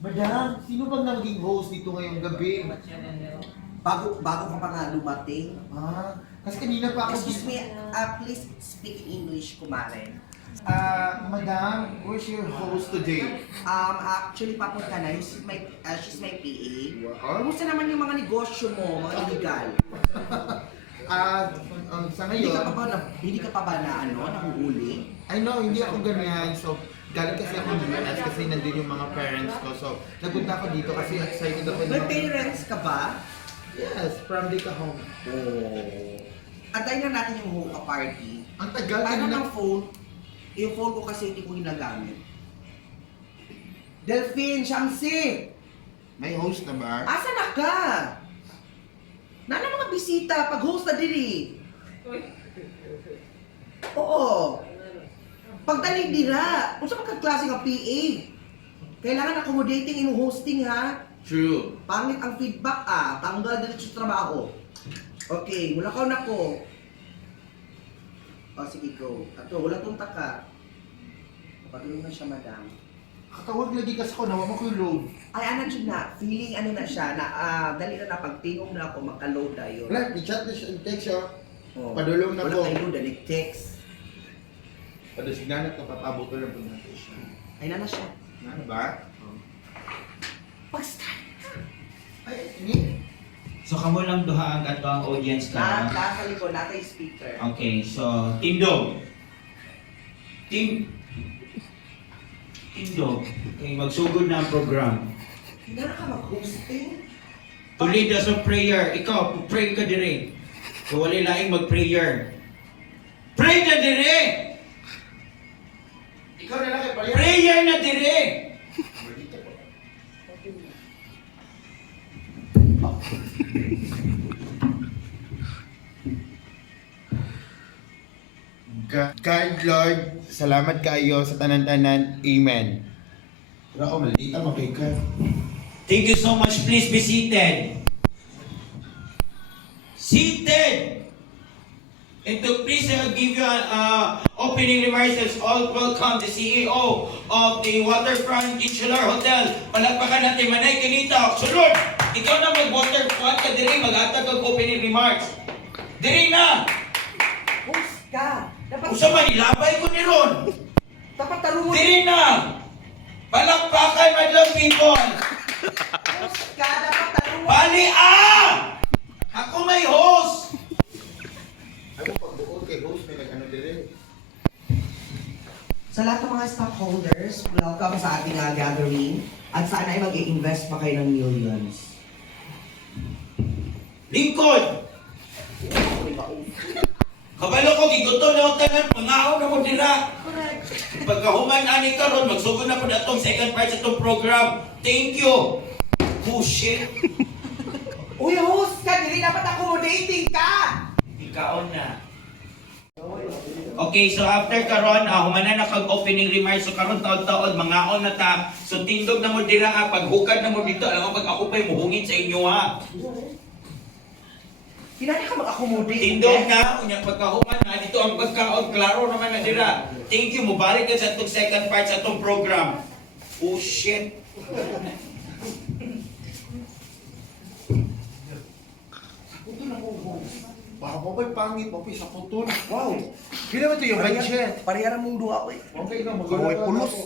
Madam, sino bang naging host dito ngayong gabi? Bago ka pa nga dumating. Kasi kanina pa ako Excuse dito. me, please speak in English, kumare. Madam, where's your host today? Actually, papunta na. She's my PA. Wow. Kumusta naman yung mga negosyo mo, mga illegal? Sa Hindi ngayon, ka pa ba na nahuhuli? I know, hindi ako ganyan. So, galing kasi ako ng US kasi nandun yung mga parents ko. So, nagpunta ako dito kasi excited ako. May parents ka ba? Yes, from Dicahome. Oh. Antayin na natin yung hookah party. Ang tagal Paano kanina. ng phone? Yung phone ko kasi hindi ko ginagamit. Delphine, Shamsi! May host na ba? Asa na ka? Nana mga bisita, pag-host na diri. Oo. Pagdaling dira, kung sa magkaklase ng PA, kailangan accommodating in hosting ha. True. Pangit ang feedback tanggal dito sa trabaho. Okay, mula ka na ko. O sige go. Ato, wala tong taka. Pagulong na siya, madam. Katawag lagi kasi ako, nawa mo ko yung load. Ay, ano dyan na, feeling ano na siya, na dali na pagtingong na ako, magka-load na yun. Wala, i-chat na siya, i-text siya. Oh. Padulong na Wala po. kayo, dali text. Padasignan at napapabot ko lang po natin siya. Ay, na siya. Ano ba? Pag-start. Ay, ini. So kamo lang duha ang ato ang audience ka. Nasa likod, nasa yung speaker. Okay, so Tindog. Tindog. Okay, magsugod na ang program. Hindi na ka mag-hosting. To lead us in prayer. Ikaw, pray ka dire. So wala laing mag-prayer. Pray ka dire! Ikaw na lang kay Parian. Prayer na dire! God, Lord, salamat kayo sa tanan-tanan. Amen. Pero ako, malita mo kay God. Thank you so much. Please be seated. Seated! And to please give you opening remarks. All welcome the CEO of the Waterfront Insular Hotel. Palagpakan natin Manay Kinita. Sulod! Ikaw na mag-waterfront ka diri, mag-atag ang opening remarks. Diri na! Host ka. Dapat, Usa man ilabay ko ni Ron. dapat tarungon. Diri na! Palakpakan, madlang people! Host ka, dapat tarungon. Bali Ako may host! Ako pagbuod kay host, may nag-ano dire. Sa lahat ng mga stockholders, welcome sa ating gathering. At sana ay mag-i-invest pa kayo ng millions. Lingkod! Kabalo ko, gigutom na ako tanan, mangaon na mo dira. Pagkahuman ani karon, magsugod na po na itong second part sa itong program. Thank you! Bullshit! Uy, host ka! Dili dapat accommodating ka! Ikaon na. Okay, so after karon, humanan na kag-opening remarks. So karon taon-taon, mangaon na ta. So tindog na mo dira paghukad na mo dito. Alam mo, pag ako pa'y muhungin sa inyo ha. Pinali ka mag-accommodate. Tindog na, unyang pagkahuman na, dito ang pagkaon, klaro naman na dira. Thank you, mubarak ka sa itong second part sa itong program. Oh shit. Puto na ko, host. Baka mo ba'y pangit mo, sa putol. Wow! Kaya ba ito yung budget? Pariyaran mong duha ko eh. Okay na, Kaway magulong pulos. ako.